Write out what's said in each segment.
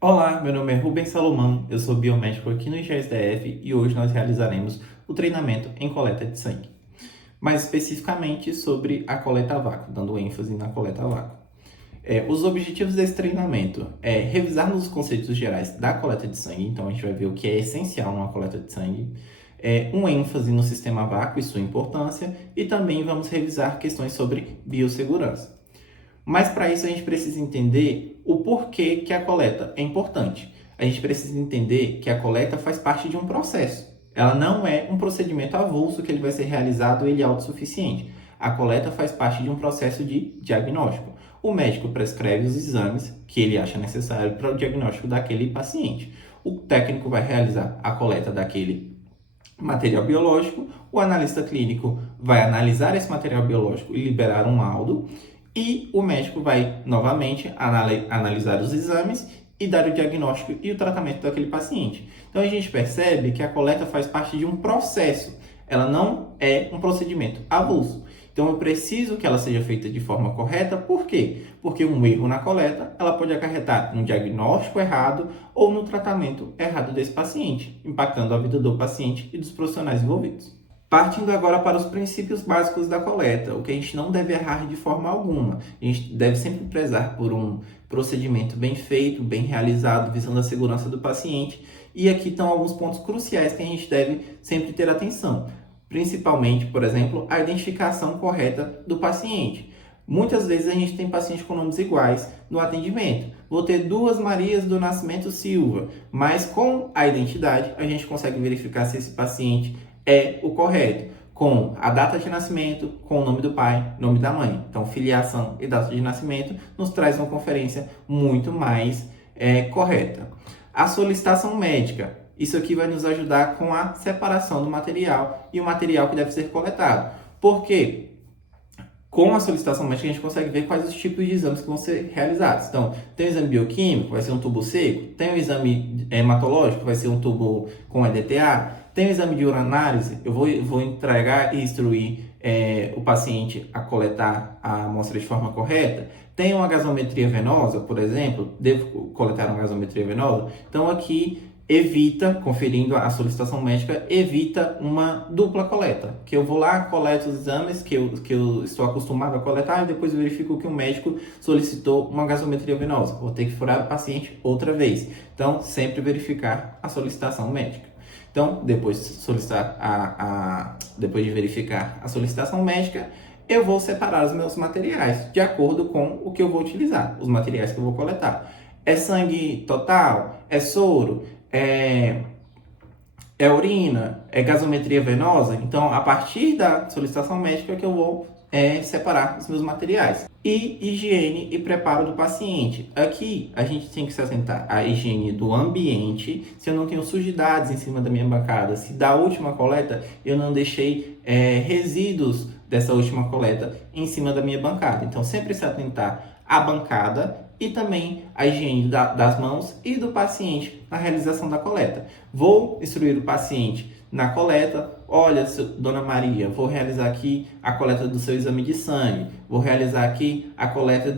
Olá, meu nome é Rubens Salomão, eu sou biomédico aqui no IGSDF e hoje nós realizaremos o treinamento em coleta de sangue, mais especificamente sobre a coleta a vácuo, dando ênfase na coleta a vácuo. Os objetivos desse treinamento é revisarmos os conceitos gerais da coleta de sangue, então a gente vai ver o que é essencial numa coleta de sangue, um ênfase no sistema a vácuo e sua importância, e também vamos revisar questões sobre biossegurança. Mas para isso a gente precisa entender o porquê que a coleta é importante. A gente precisa entender que a coleta faz parte de um processo. Ela não é um procedimento avulso que ele vai ser realizado e ele é autossuficiente. A coleta faz parte de um processo de diagnóstico. O médico prescreve os exames que ele acha necessário para o diagnóstico daquele paciente. O técnico vai realizar a coleta daquele material biológico, o analista clínico vai analisar esse material biológico e liberar um laudo, e o médico vai novamente analisar os exames e dar o diagnóstico e o tratamento daquele paciente. Então a gente percebe que a coleta faz parte de um processo, ela não é um procedimento avulso. Então eu preciso que ela seja feita de forma correta, por quê? Porque um erro na coleta, ela pode acarretar no diagnóstico errado ou no tratamento errado desse paciente, impactando a vida do paciente e dos profissionais envolvidos. Partindo agora para os princípios básicos da coleta, o que a gente não deve errar de forma alguma. A gente deve sempre prezar por um procedimento bem feito, bem realizado, visando a segurança do paciente. E aqui estão alguns pontos cruciais que a gente deve sempre ter atenção. Principalmente, por exemplo, a identificação correta do paciente. Muitas vezes a gente tem pacientes com nomes iguais no atendimento. Vou ter duas Marias do Nascimento Silva, mas com a identidade a gente consegue verificar se esse paciente é o correto, com a data de nascimento, com o nome do pai, nome da mãe. Então, filiação e data de nascimento nos traz uma conferência muito mais correta. A solicitação médica. Isso aqui vai nos ajudar com a separação do material e o material que deve ser coletado. Por quê? Com a solicitação médica, a gente consegue ver quais os tipos de exames que vão ser realizados. Então, tem o exame bioquímico, vai ser um tubo seco. Tem o exame hematológico, vai ser um tubo com EDTA. Tem o exame de uranálise, eu vou entregar e instruir o paciente a coletar a amostra de forma correta. Tem uma gasometria venosa, por exemplo, devo coletar uma gasometria venosa. Então, aqui evita, conferindo a solicitação médica, evita uma dupla coleta, que eu vou lá, coleto os exames que eu estou acostumado a coletar e depois verifico que o médico solicitou uma gasometria venosa. Vou ter que furar o paciente outra vez. Então, sempre verificar a solicitação médica. Então, depois de verificar a solicitação médica, eu vou separar os meus materiais de acordo com o que eu vou utilizar, os materiais que eu vou coletar. É sangue total? É soro? É urina? É gasometria venosa? Então, a partir da solicitação médica que eu vou separar os meus materiais. E higiene e preparo do paciente. Aqui a gente tem que se atentar à higiene do ambiente, se eu não tenho sujidades em cima da minha bancada, se da última coleta eu não deixei resíduos dessa última coleta em cima da minha bancada. Então, sempre se atentar à bancada e também a higiene das mãos e do paciente na realização da coleta. Vou instruir o paciente na coleta. Olha, dona Maria, vou realizar aqui a coleta do seu exame de sangue, vou realizar aqui a coleta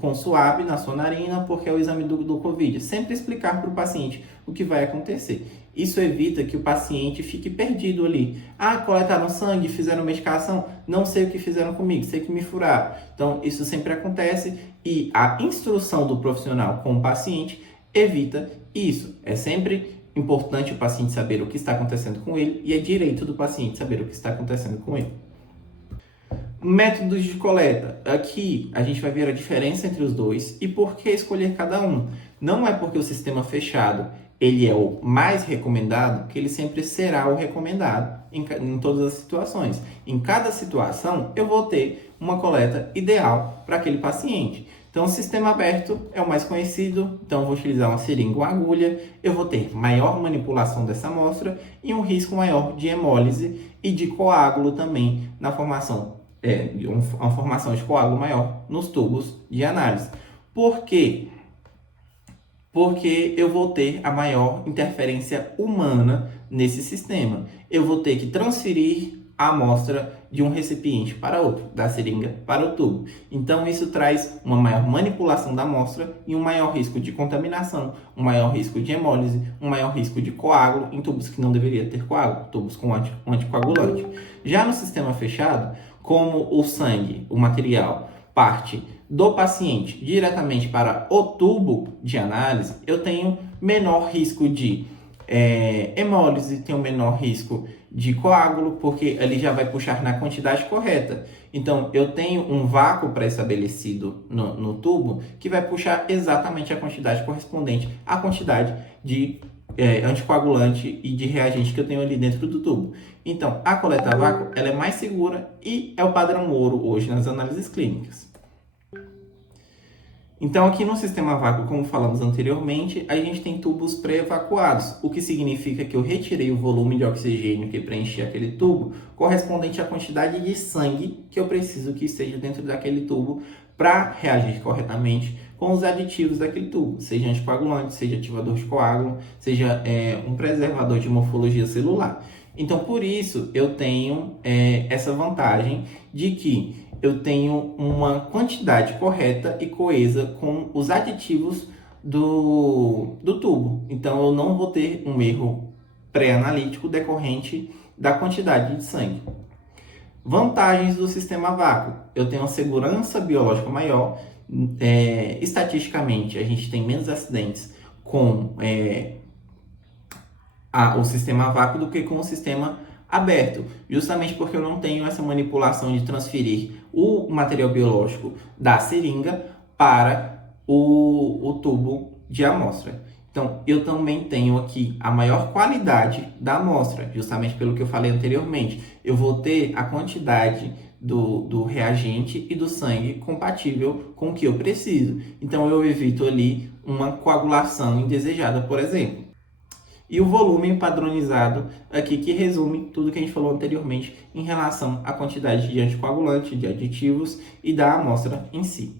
com suave na sua narina, porque é o exame do Covid. Sempre explicar para o paciente o que vai acontecer. Isso evita que o paciente fique perdido ali. Ah, coletaram sangue, fizeram medicação, não sei o que fizeram comigo, sei que me furaram. Então, isso sempre acontece e a instrução do profissional com o paciente evita isso. É sempre importante o paciente saber o que está acontecendo com ele e é direito do paciente saber o que está acontecendo com ele. Métodos de coleta. Aqui a gente vai ver a diferença entre os dois e por que escolher cada um. Não é porque o sistema fechado ele é o mais recomendado que ele sempre será o recomendado em todas as situações. Em cada situação eu vou ter uma coleta ideal para aquele paciente. Então, o sistema aberto é o mais conhecido, então eu vou utilizar uma seringa ou agulha, eu vou ter maior manipulação dessa amostra e um risco maior de hemólise e de coágulo também na formação, uma formação de coágulo maior nos tubos de análise. Por quê? Porque eu vou ter a maior interferência humana nesse sistema. Eu vou ter que transferir a amostra de um recipiente para outro, da seringa para o tubo. Então, isso traz uma maior manipulação da amostra e um maior risco de contaminação, um maior risco de hemólise, um maior risco de coágulo em tubos que não deveria ter coágulo, tubos com anticoagulante. Já no sistema fechado, como o sangue, o material, parte do paciente diretamente para o tubo de análise, eu tenho menor risco de hemólise, tenho menor risco de coágulo, porque ele já vai puxar na quantidade correta. Então, eu tenho um vácuo pré-estabelecido no tubo que vai puxar exatamente a quantidade correspondente à quantidade de anticoagulante e de reagente que eu tenho ali dentro do tubo. Então, a coleta a vácuo ela é mais segura e é o padrão ouro hoje nas análises clínicas. Então, aqui no sistema a vácuo, como falamos anteriormente, a gente tem tubos pré-evacuados, o que significa que eu retirei o volume de oxigênio que preenchia aquele tubo, correspondente à quantidade de sangue que eu preciso que esteja dentro daquele tubo para reagir corretamente com os aditivos daquele tubo, seja anticoagulante, seja ativador de coágulo, seja um preservador de morfologia celular. Então, por isso, eu tenho essa vantagem de que eu tenho uma quantidade correta e coesa com os aditivos do tubo. Então, eu não vou ter um erro pré-analítico decorrente da quantidade de sangue. Vantagens do sistema a vácuo. Eu tenho uma segurança biológica maior. Estatisticamente, a gente tem menos acidentes com o sistema a vácuo do que com o sistema aberto, justamente porque eu não tenho essa manipulação de transferir o material biológico da seringa para o tubo de amostra. Então, eu também tenho aqui a maior qualidade da amostra, justamente pelo que eu falei anteriormente. Eu vou ter a quantidade do reagente e do sangue compatível com o que eu preciso. Então, eu evito ali uma coagulação indesejada, por exemplo. E o volume padronizado aqui, que resume tudo que a gente falou anteriormente em relação à quantidade de anticoagulante, de aditivos e da amostra em si.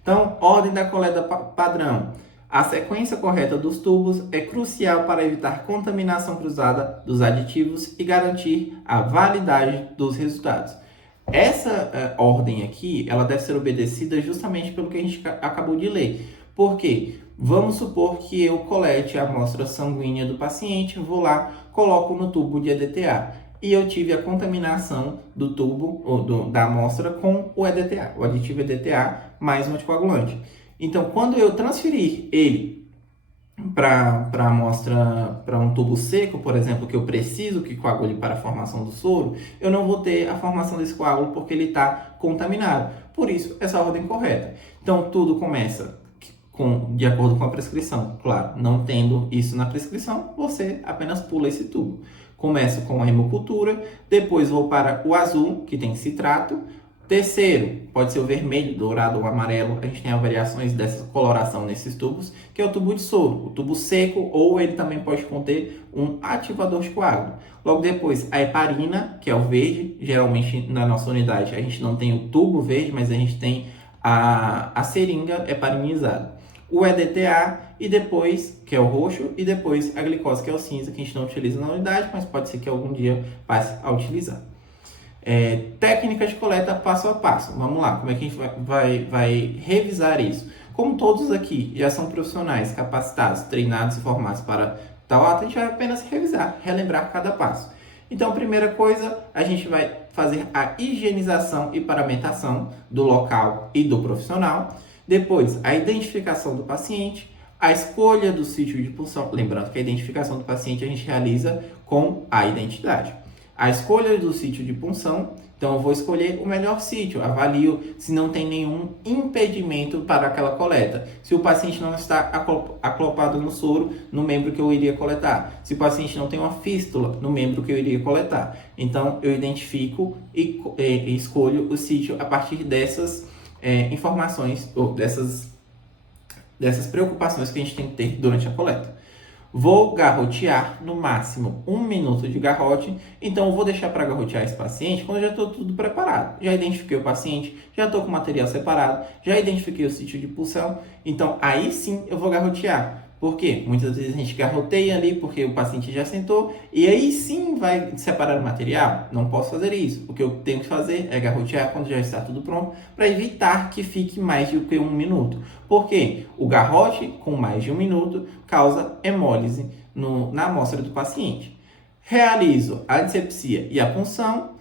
Então, ordem da coleta padrão. A sequência correta dos tubos é crucial para evitar contaminação cruzada dos aditivos e garantir a validade dos resultados. Essa ordem aqui, ela deve ser obedecida justamente pelo que a gente acabou de ler. Por quê? Vamos supor que eu colete a amostra sanguínea do paciente, vou lá, coloco no tubo de EDTA e eu tive a contaminação do tubo, da amostra com o EDTA, o aditivo EDTA mais um anticoagulante. Então, quando eu transferir ele para a amostra, para um tubo seco, por exemplo, que eu preciso que coagule para a formação do soro, eu não vou ter a formação desse coágulo porque ele está contaminado. Por isso, essa ordem correta. Então, tudo começa de acordo com a prescrição. Claro, não tendo isso na prescrição, você apenas pula esse tubo. Começo com a hemocultura, depois vou para o azul, que tem citrato. Terceiro, pode ser o vermelho, dourado ou amarelo. A gente tem variações dessa coloração nesses tubos, que é o tubo de soro, o tubo seco, ou ele também pode conter um ativador de coágulo. Logo depois, a heparina, que é o verde. Geralmente, na nossa unidade, a gente não tem o tubo verde, mas a gente tem a seringa heparinizada. O EDTA e depois, que é o roxo, e depois a glicose, que é o cinza, que a gente não utiliza na unidade, mas pode ser que algum dia passe a utilizar. Técnica de coleta passo a passo. Vamos lá, como é que a gente vai revisar isso? Como todos aqui já são profissionais capacitados, treinados e formados para tal ato, a gente vai apenas revisar, relembrar cada passo. Então, a primeira coisa, a gente vai fazer a higienização e paramentação do local e do profissional. Depois, a identificação do paciente, a escolha do sítio de punção. Lembrando que a identificação do paciente a gente realiza com a identidade. A escolha do sítio de punção, então eu vou escolher o melhor sítio, avalio se não tem nenhum impedimento para aquela coleta. Se o paciente não está acoplado no soro, no membro que eu iria coletar. Se o paciente não tem uma fístula, no membro que eu iria coletar. Então eu identifico e escolho o sítio a partir dessas informações ou dessas preocupações que a gente tem que ter durante a coleta. Vou garrotear no máximo 1 minuto de garrote, então eu vou deixar para garrotear esse paciente quando eu já estou tudo preparado. Já identifiquei o paciente, já estou com o material separado, já identifiquei o sítio de punção, então aí sim eu vou garrotear. Por quê? Muitas vezes a gente garroteia ali porque o paciente já sentou e aí sim vai separar o material. Não posso fazer isso. O que eu tenho que fazer é garrotear quando já está tudo pronto para evitar que fique mais do que 1 minuto. Por quê? O garrote com mais de 1 minuto causa hemólise na amostra do paciente. Realizo a disepsia e a punção.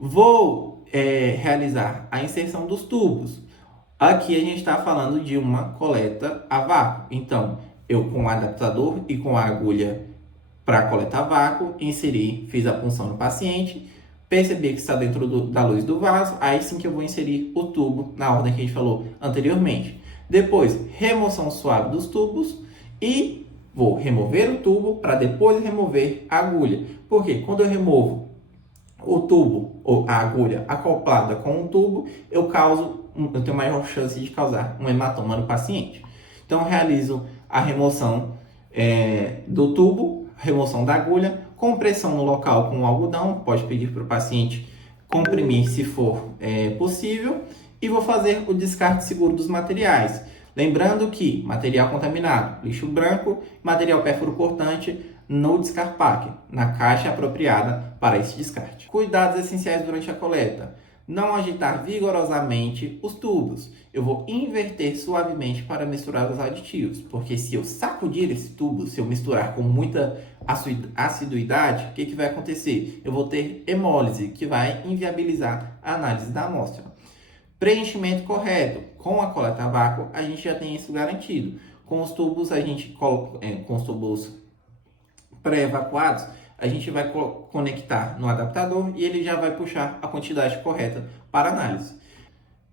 Vou realizar a inserção dos tubos. Aqui a gente está falando de uma coleta a vácuo. Então, eu com o adaptador e com a agulha para coletar a vácuo, inseri, fiz a punção no paciente, percebi que está dentro da luz do vaso, aí sim que eu vou inserir o tubo na ordem que a gente falou anteriormente. Depois, remoção suave dos tubos e vou remover o tubo para depois remover a agulha. Porque quando eu removo o tubo ou a agulha acoplada com o tubo, eu tenho maior chance de causar um hematoma no paciente. Então, eu realizo a remoção do tubo, remoção da agulha, compressão no local com algodão, pode pedir para o paciente comprimir se for possível, e vou fazer o descarte seguro dos materiais. Lembrando que material contaminado, lixo branco, material pérfuro cortante, no descarpaque, na caixa apropriada para esse descarte. Cuidados essenciais durante a coleta. Não agitar vigorosamente os tubos. Eu vou inverter suavemente para misturar os aditivos, porque se eu sacudir esse tubo, se eu misturar com muita assiduidade, o que vai acontecer? Eu vou ter hemólise, que vai inviabilizar a análise da amostra. Preenchimento correto. Com a coleta a vácuo, a gente já tem isso garantido. Com os tubos, a gente coloca, com os tubos pré-evacuados, a gente vai conectar no adaptador e ele já vai puxar a quantidade correta para análise.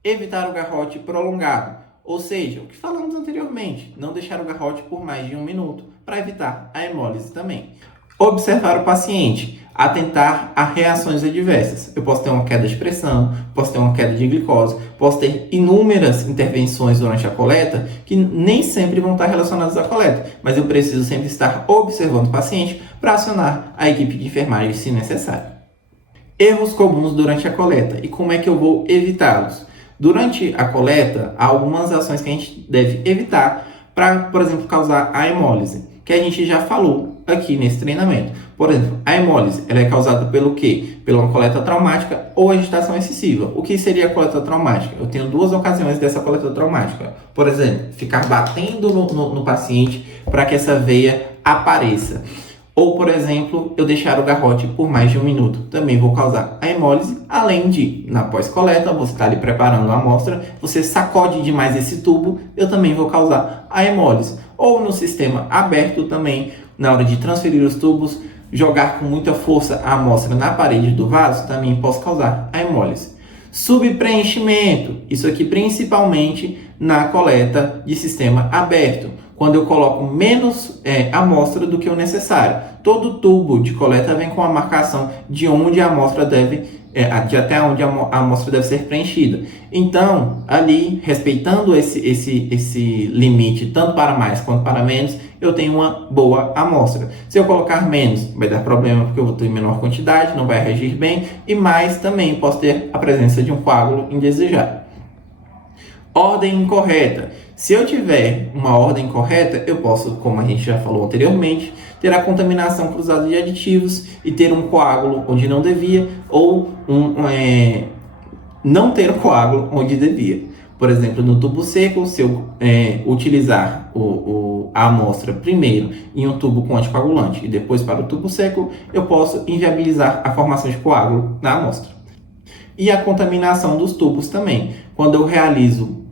Evitar o garrote prolongado, ou seja, o que falamos anteriormente, não deixar o garrote por mais de 1 minuto para evitar a hemólise também. Observar o paciente, atentar a reações adversas. Eu posso ter uma queda de pressão, posso ter uma queda de glicose, posso ter inúmeras intervenções durante a coleta que nem sempre vão estar relacionadas à coleta, mas eu preciso sempre estar observando o paciente para acionar a equipe de enfermagem se necessário. Erros comuns durante a coleta e como é que eu vou evitá-los? Durante a coleta, há algumas ações que a gente deve evitar para, por exemplo, causar a hemólise, que a gente já falou aqui nesse treinamento. Por exemplo, a hemólise ela é causada pelo quê? Pela uma coleta traumática ou agitação excessiva. O que seria a coleta traumática? Eu tenho 2 ocasiões dessa coleta traumática. Por exemplo, ficar batendo no paciente para que essa veia apareça. Ou, por exemplo, eu deixar o garrote por mais de 1 minuto. Também vou causar a hemólise, além de, na pós-coleta, você está ali preparando a amostra, você sacode demais esse tubo, eu também vou causar a hemólise. Ou no sistema aberto também, na hora de transferir os tubos, jogar com muita força a amostra na parede do vaso, também posso causar a hemólise. Subpreenchimento, isso aqui principalmente na coleta de sistema aberto, quando eu coloco menos amostra do que o necessário. Todo tubo de coleta vem com a marcação de onde a amostra de até onde a amostra deve ser preenchida. Então, ali, respeitando esse limite, tanto para mais quanto para menos, eu tenho uma boa amostra. Se eu colocar menos, vai dar problema porque eu vou ter menor quantidade, não vai reagir bem, e mais também posso ter a presença de um coágulo indesejado. Ordem incorreta. Se eu tiver uma ordem correta, eu posso, como a gente já falou anteriormente, ter a contaminação cruzada de aditivos e ter um coágulo onde não devia, ou não ter um coágulo onde devia. Por exemplo, no tubo seco, se eu utilizar a amostra primeiro em um tubo com anticoagulante e depois para o tubo seco, eu posso inviabilizar a formação de coágulo na amostra. E a contaminação dos tubos também. Quando eu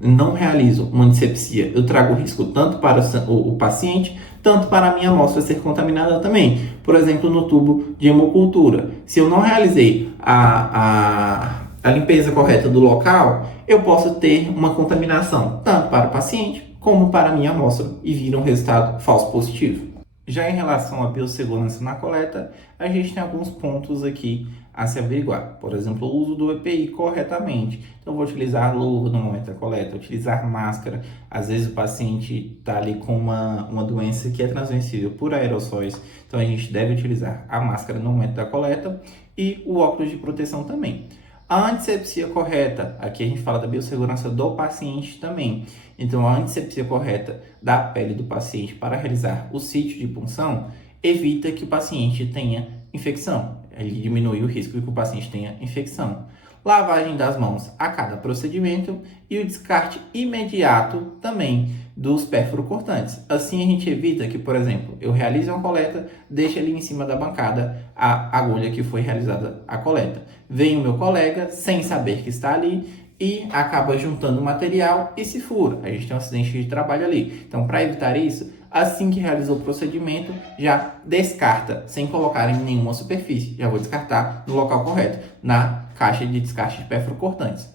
não realizo uma disepsia, eu trago risco tanto para o paciente, tanto para a minha amostra ser contaminada também. Por exemplo, no tubo de hemocultura. Se eu não realizei a limpeza correta do local, eu posso ter uma contaminação tanto para o paciente como para a minha amostra e vir um resultado falso positivo. Já em relação à biossegurança na coleta, a gente tem alguns pontos aqui a se averiguar. Por exemplo, o uso do EPI corretamente. Então, vou utilizar luva no momento da coleta, utilizar máscara. Às vezes o paciente está ali com uma doença que é transmissível por aerossóis. Então, a gente deve utilizar a máscara no momento da coleta e o óculos de proteção também. A antisepsia correta, aqui a gente fala da biossegurança do paciente também. Então, a antisepsia correta da pele do paciente para realizar o sítio de punção evita que o paciente tenha infecção. Ele diminui o risco de que o paciente tenha infecção. Lavagem das mãos a cada procedimento e o descarte imediato também dos perfuro-cortantes. Assim a gente evita que, por exemplo, eu realize uma coleta, deixe ali em cima da bancada a agulha que foi realizada a coleta. Vem o meu colega sem saber que está ali e acaba juntando o material e se fura. A gente tem um acidente de trabalho ali. Então, para evitar isso, assim que realizou o procedimento, já descarta, sem colocar em nenhuma superfície. Já vou descartar no local correto, na caixa de descarte de perfuro-cortantes.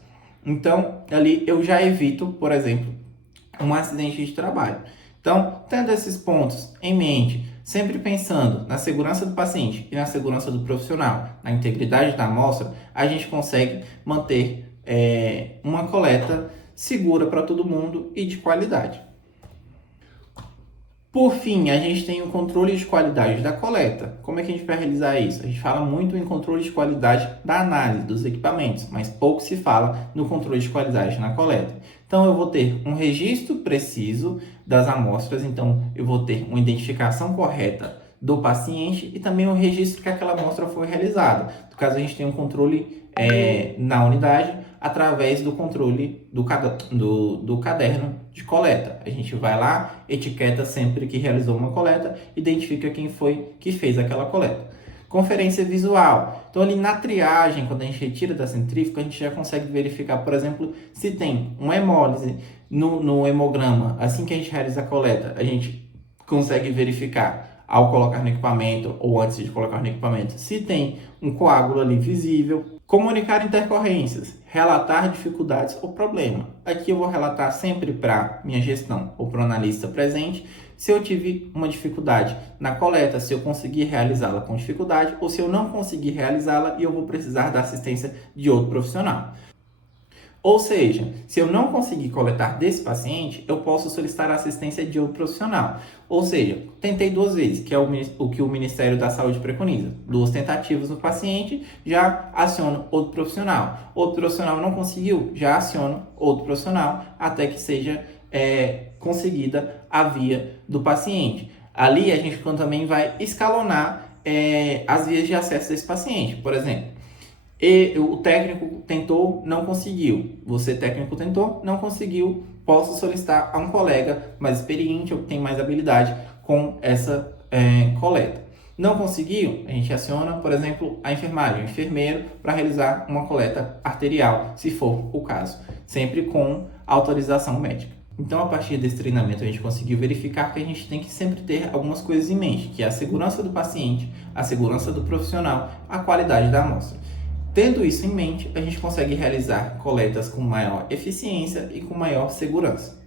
Então, ali eu já evito, por exemplo, um acidente de trabalho. Então, tendo esses pontos em mente, sempre pensando na segurança do paciente e na segurança do profissional, na integridade da amostra, a gente consegue manter uma coleta segura para todo mundo e de qualidade. Por fim, a gente tem o controle de qualidade da coleta. Como é que a gente vai realizar isso? A gente fala muito em controle de qualidade da análise dos equipamentos, mas pouco se fala no controle de qualidade na coleta. Então, eu vou ter um registro preciso das amostras, então eu vou ter uma identificação correta do paciente e também o registro que aquela amostra foi realizada. No caso, a gente tem um controle na unidade através do controle do caderno de coleta. A gente vai lá, etiqueta sempre que realizou uma coleta, identifica quem foi que fez aquela coleta. Conferência visual. Então, ali na triagem, quando a gente retira da centrífuga, a gente já consegue verificar, por exemplo, se tem uma hemólise no hemograma. Assim que a gente realiza a coleta, a gente consegue verificar ao colocar no equipamento ou antes de colocar no equipamento se tem um coágulo ali visível. Comunicar intercorrências, relatar dificuldades ou problema. Aqui eu vou relatar sempre para minha gestão ou para o analista presente se eu tive uma dificuldade na coleta, se eu conseguir realizá-la com dificuldade ou se eu não conseguir realizá-la e eu vou precisar da assistência de outro profissional. Ou seja, se eu não conseguir coletar desse paciente, eu posso solicitar a assistência de outro profissional. Ou seja, tentei 2 vezes, que é o que o Ministério da Saúde preconiza. 2 tentativas no paciente, já aciono outro profissional. Outro profissional não conseguiu, já aciono outro profissional, até que seja conseguida a via do paciente. Ali a gente também vai escalonar as vias de acesso desse paciente. Por exemplo, o técnico tentou, não conseguiu. Você, técnico, tentou, não conseguiu. Posso solicitar a um colega mais experiente ou que tem mais habilidade com essa coleta. Não conseguiu, a gente aciona, por exemplo, a enfermagem, o enfermeiro, para realizar uma coleta arterial, se for o caso, sempre com autorização médica. Então, a partir desse treinamento, a gente conseguiu verificar que a gente tem que sempre ter algumas coisas em mente, que é a segurança do paciente, a segurança do profissional, a qualidade da amostra. Tendo isso em mente, a gente consegue realizar coletas com maior eficiência e com maior segurança.